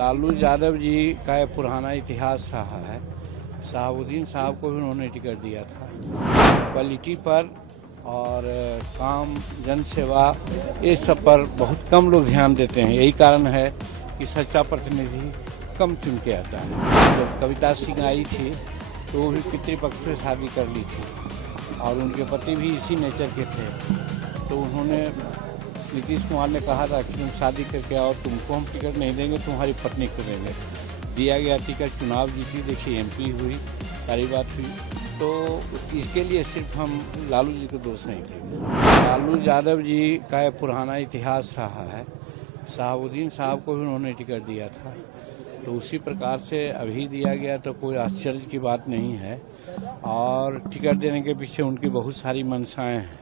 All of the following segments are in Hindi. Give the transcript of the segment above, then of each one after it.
लालू यादव जी का एक पुराना इतिहास रहा है। शहाबुद्दीन साहब को भी उन्होंने टिकट दिया था। क्वालिटी पर और काम, जन सेवा, ये सब पर बहुत कम लोग ध्यान देते हैं। यही कारण है कि सच्चा प्रतिनिधि कम चुन के आता है। जब कविता सिंह आई थी तो वो भी पितृपक्ष से शादी कर ली थी और उनके पति भी इसी नेचर के थे। तो उन्होंने नीतीश कुमार ने कहा था कि तुम शादी करके आओ, तुमको हम टिकट नहीं देंगे, तुम्हारी पत्नी को देंगे। दिया गया टिकट, चुनाव जीती, देखिए एमपी हुई, सारी बात हुई। तो इसके लिए सिर्फ हम लालू जी को दोष नहीं देंगे। लालू यादव जी का एक पुराना इतिहास रहा है। शहाबुद्दीन साहब को भी उन्होंने टिकट दिया था, तो उसी प्रकार से अभी दिया गया, तो कोई आश्चर्य की बात नहीं है। और टिकट देने के पीछे उनकी बहुत सारी मंशाएं हैं।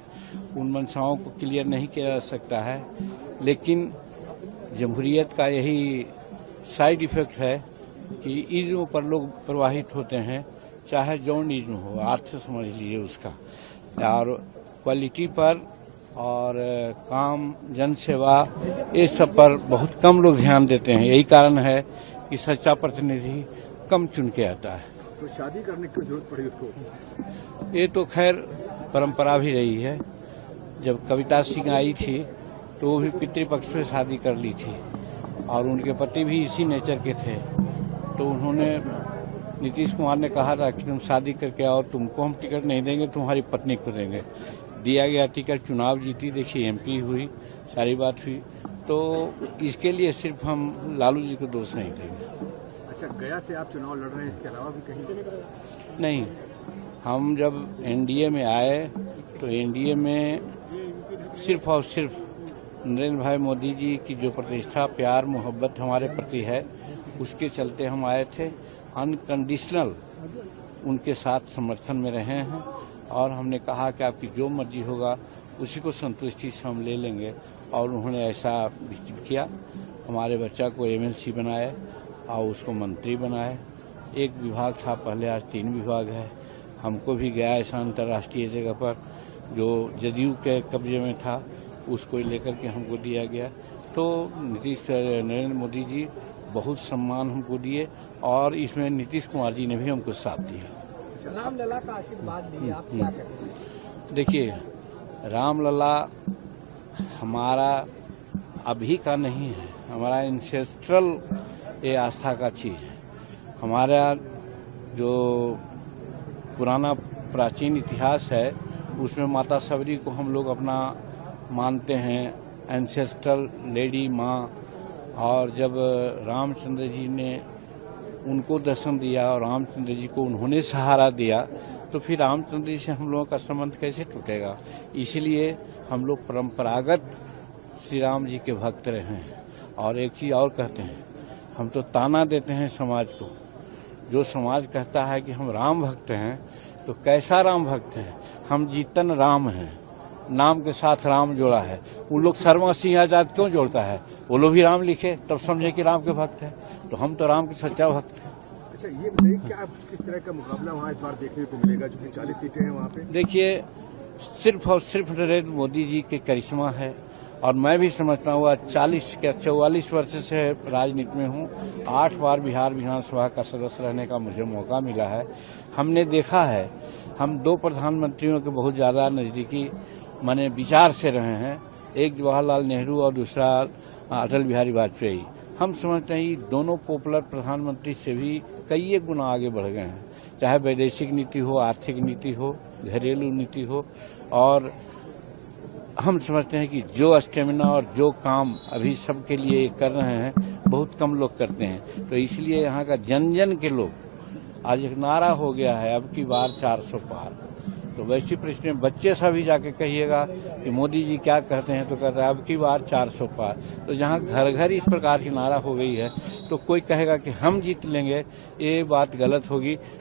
उन मंशाओं को क्लियर नहीं किया जा सकता है, लेकिन जमहूरियत का यही साइड इफेक्ट है कि इज्म पर लोग प्रवाहित होते हैं, चाहे जौन इज्म हो, अर्थ समझ लीजिए उसका। और क्वालिटी पर और काम, जन सेवा, ये सब पर बहुत कम लोग ध्यान देते हैं। यही कारण है कि सच्चा प्रतिनिधि कम चुन के आता है। तो शादी करने की जरूरत पड़ी उसको? ये तो खैर परंपरा भी रही है। जब कविता सिंह आई थी तो वो भी पितृपक्ष से शादी कर ली थी और उनके पति भी इसी नेचर के थे। तो उन्होंने नीतीश कुमार ने कहा था कि तुम शादी करके आओ, तुमको हम टिकट नहीं देंगे, तुम्हारी पत्नी को देंगे। दिया गया टिकट, चुनाव जीती, देखिए एमपी हुई, सारी बात हुई। तो इसके लिए सिर्फ हम लालू जी को दोष नहीं देंगे। अच्छा, गया से आप चुनाव लड़ रहे हैं, इसके अलावा भी कहीं? नहीं, हम जब एनडीए में आए तो एनडीए में सिर्फ और सिर्फ नरेंद्र भाई मोदी जी की जो प्रतिष्ठा, प्यार, मोहब्बत हमारे प्रति है, उसके चलते हम आए थे। अनकंडीशनल उनके साथ समर्थन में रहे हैं और हमने कहा कि आपकी जो मर्जी होगा उसी को संतुष्टि से हम ले लेंगे। और उन्होंने ऐसा किया। हमारे बच्चा को एमएलसी बनाए और उसको मंत्री बनाए। एक विभाग था पहले, आज 3 विभाग है। हमको भी गया ऐसा अंतर्राष्ट्रीय जगह पर जो जदयू के कब्जे में था, उसको लेकर के हमको दिया गया। तो नरेंद्र मोदी जी बहुत सम्मान हमको दिए और इसमें नीतीश कुमार जी ने भी हमको साथ दिया। रामलला का आशीर्वाद दिए, आप क्या कहेंगे? देखिए, रामलला हमारा अभी का नहीं है, हमारा इंसेस्ट्रल ये आस्था का चीज़ है। हमारा जो पुराना प्राचीन इतिहास है उसमें माता सबरी को हम लोग अपना मानते हैं, एंसेस्ट्रल लेडी माँ। और जब रामचंद्र जी ने उनको दर्शन दिया और रामचंद्र जी को उन्होंने सहारा दिया, तो फिर रामचंद्र जी से हम लोगों का संबंध कैसे टूटेगा। इसलिए हम लोग परंपरागत श्री राम जी के भक्त रहे हैं। और एक चीज़ और कहते हैं, हम तो ताना देते हैं समाज को। जो समाज कहता है कि हम राम भक्त हैं, तो कैसा राम भक्त हैं? हम जीतन राम हैं, नाम के साथ राम जोड़ा है। उन लोग शर्मा सिंह आजाद क्यों जोड़ता है? वो लोग भी राम लिखे, तब समझे कि राम के भक्त हैं। तो हम तो राम के सच्चा भक्त हैं। अच्छा, ये बताइए कि आप किस तरह का मुकाबला वहाँ इस बार देखने को मिलेगा, जो कि 40 सीटें हैं वहाँ पे? देखिए, सिर्फ और सिर्फ नरेंद्र मोदी जी के करिश्मा है। और मैं भी समझता हूँ, 44 वर्ष से राजनीति में हूँ। 8 बार बिहार विधानसभा का सदस्य रहने का मुझे मौका मिला है। हमने देखा है, हम 2 प्रधानमंत्रियों के बहुत ज़्यादा नज़दीकी माने विचार से रहे हैं। एक जवाहरलाल नेहरू और दूसरा अटल बिहारी वाजपेयी। हम समझते हैं ये दोनों पॉपुलर प्रधानमंत्री से भी कई गुना आगे बढ़ गए हैं, चाहे वैदेशिक नीति हो, आर्थिक नीति हो, घरेलू नीति हो। और हम समझते हैं कि जो स्टेमिना और जो काम अभी सबके लिए कर रहे हैं, बहुत कम लोग करते हैं। तो इसलिए यहाँ का जन जन के लोग, आज एक नारा हो गया है, अब की बार 400 पार। तो वैसी परिस्थिति में बच्चे से भी जाके कहिएगा कि मोदी जी क्या कहते हैं, तो कहते हैं अब की बार 400 पार। तो जहाँ घर घर इस प्रकार की नारा हो गई है, तो कोई कहेगा कि हम जीत लेंगे, ये बात गलत होगी।